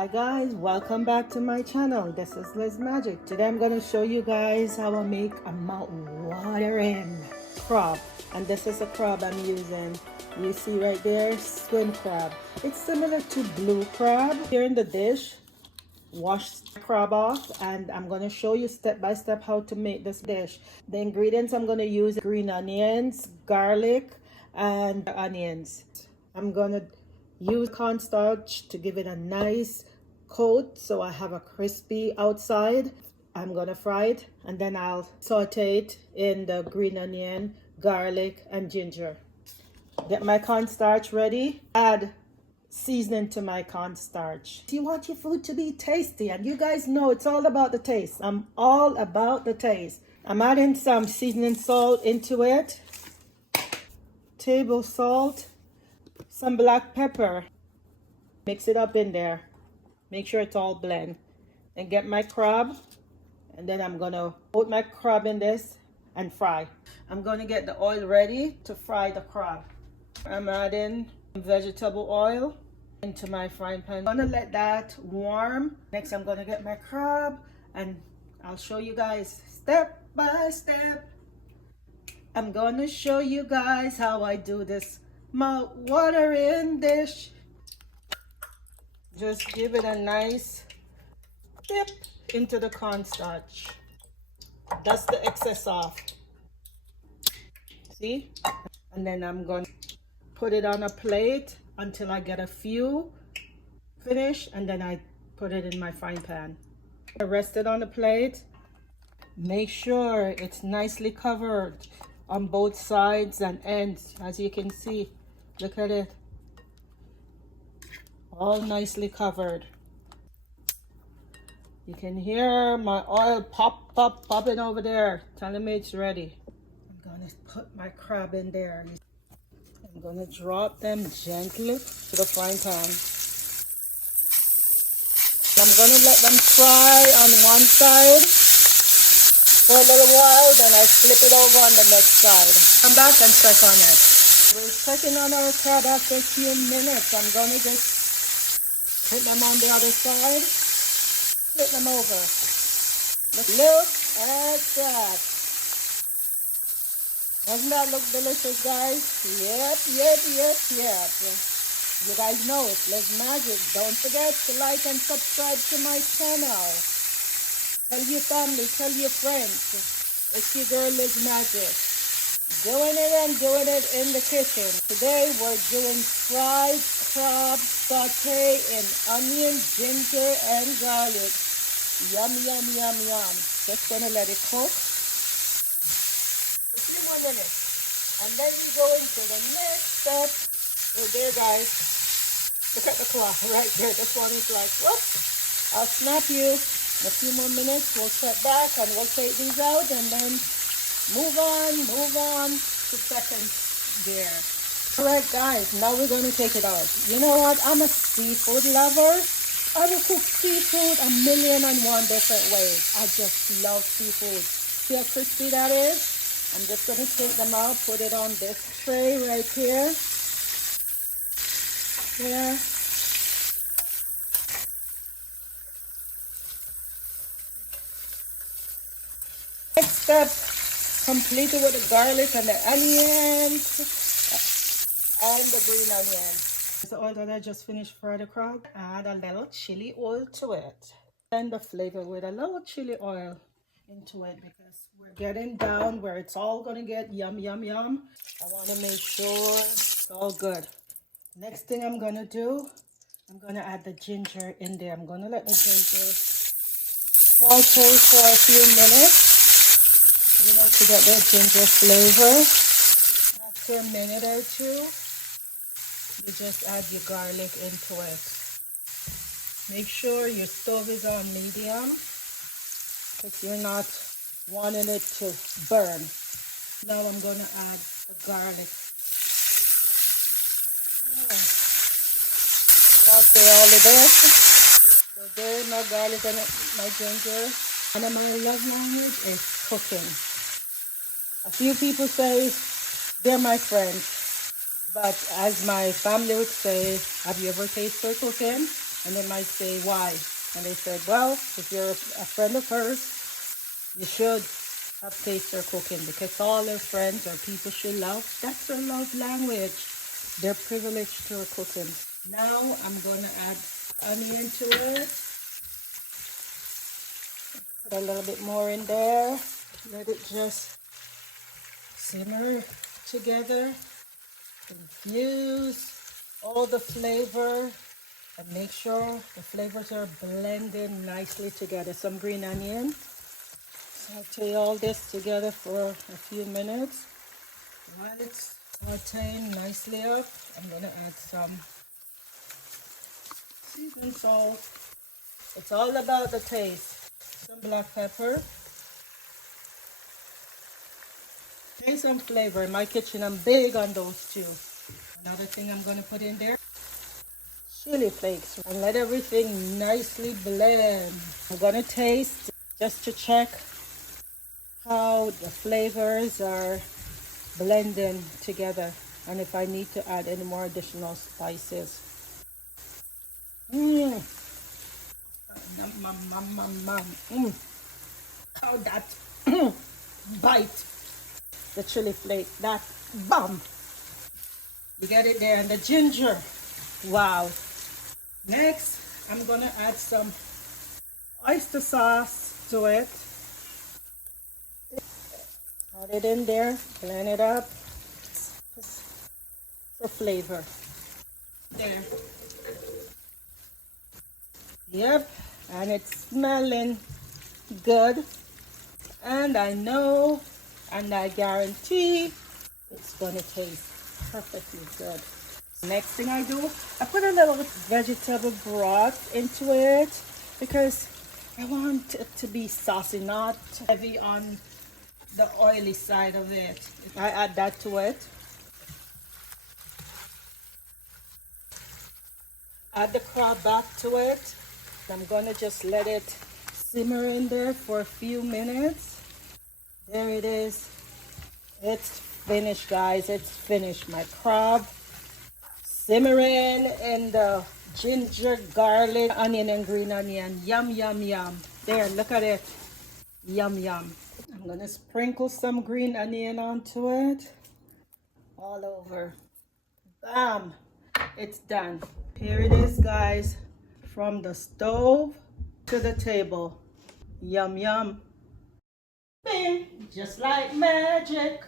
Hi guys, welcome back to my channel. This is Liz Magic. Today I'm going to show you guys how I make a mouth-watering crab. And this is a crab I'm using. You see right there, swim crab. It's similar to blue crab. Here in the dish, wash the crab off, and I'm going to show you step by step how to make this dish. The ingredients I'm going to use are green onions, garlic, and onions. I'm going to use cornstarch to give it a nice coat so I have a crispy outside. I'm gonna fry it and then I'll saute it in the green onion, garlic, and ginger. Get my cornstarch ready. Add seasoning to my cornstarch. You want your food to be tasty, and you guys know it's all about the taste. I'm all about the taste. I'm adding some seasoning salt into it, table salt, some black pepper. Mix it up in there. Make sure it's all blend. And get my crab, and then I'm gonna put my crab in this and fry. I'm gonna get the oil ready to fry the crab. I'm adding vegetable oil into my frying pan. I'm gonna let that warm. Next I'm gonna get my crab, and I'll show you guys step by step. I'm gonna show you guys how I do this mouth-watering dish. Just give it a nice dip into the cornstarch. Dust the excess off. See? And then I'm going to put it on a plate until I get a few finish, and then I put it in my frying pan. I rest it on the plate. Make sure it's nicely covered on both sides and ends. As you can see, look at it. All nicely covered. You can hear my oil popping over there, telling me it's ready. I'm gonna put my crab in there. I'm gonna drop them gently to the frying pan. I'm gonna let them fry on one side for a little while, then I flip it over on the next side. Come back and check on it. We're checking on our crab after a few minutes. I'm gonna just put them on the other side, flip them over. Look at that. Doesn't that look delicious, guys? Yep. You guys know it, Liz Magic. Don't forget to like and subscribe to my channel. Tell your family, tell your friends. It's your girl Liz Magic. Doing it in the kitchen. Today we're doing fried crab saute in onion, ginger, and garlic. Yum. Just gonna let it cook for a few more minutes. And then we go into the next step. Oh, there, guys. Look at the claw right there. This one is like, whoop. I'll snap you. In a few more minutes, we'll set back and we'll take these out and then move on to second gear. All right, guys, now we're going to take it out. You know what? I'm a seafood lover. I will cook seafood a million and one different ways. I just love seafood. See how crispy that is? I'm just going to take them out, put it on this tray right here. Here. Next step, completed with the garlic and the onions and the green onion. The oil that I just finished for the crab, add a little chili oil to it. And the flavor with a little chili oil into it, because we're getting down where it's all gonna get yum. I wanna make sure it's all good. Next thing I'm gonna do, I'm gonna add the ginger in there. I'm gonna let the ginger saute for a few minutes, to get the ginger flavor. After a minute or two, you just add your garlic into it. Make sure your stove is on medium, because you're not wanting it to burn. Now I'm going to add the garlic. Saute all of this. So there, my garlic and my ginger. And then my love language is cooking. A few people say they're my friends. But as my family would say, have you ever tasted cooking? And they might say, why? And they said, well, if you're a friend of hers, you should have taste her cooking, because all her friends or people she loves, that's her love language. They're privileged to her cooking. Now I'm going to add onion to it. Put a little bit more in there. Let it just simmer together. Infuse all the flavor and make sure the flavors are blending nicely together. Some green onion. Saute all this together for a few minutes. While it's sauteing nicely up, I'm going to add some seasoned salt. It's all about the taste. Some black pepper. Taste and flavor. In my kitchen, I'm big on those two. Another thing I'm going to put in there, chili flakes, and let everything nicely blend. I'm going to taste just to check how the flavors are blending together and if I need to add any more additional spices. How that bite the chili flake, that bomb. You get it there. And the ginger, wow. Next, I'm gonna add some oyster sauce to it. Put it in there, blend it up for flavor. There. Yep, and it's smelling good. And I know and I guarantee it's gonna taste perfectly good. Next thing I do, I put a little vegetable broth into it because I want it to be saucy, not heavy on the oily side of it. I add that to it. Add the crab back to it. I'm gonna just let it simmer in there for a few minutes. There it is. It's finished, guys. It's finished. My crab simmering in the ginger, garlic, onion, and green onion. Yum, yum, yum. There, look at it. Yum, yum. I'm gonna sprinkle some green onion onto it. All over. Bam! It's done. Here it is, guys. From the stove to the table. Yum, yum. Bing! Just like magic.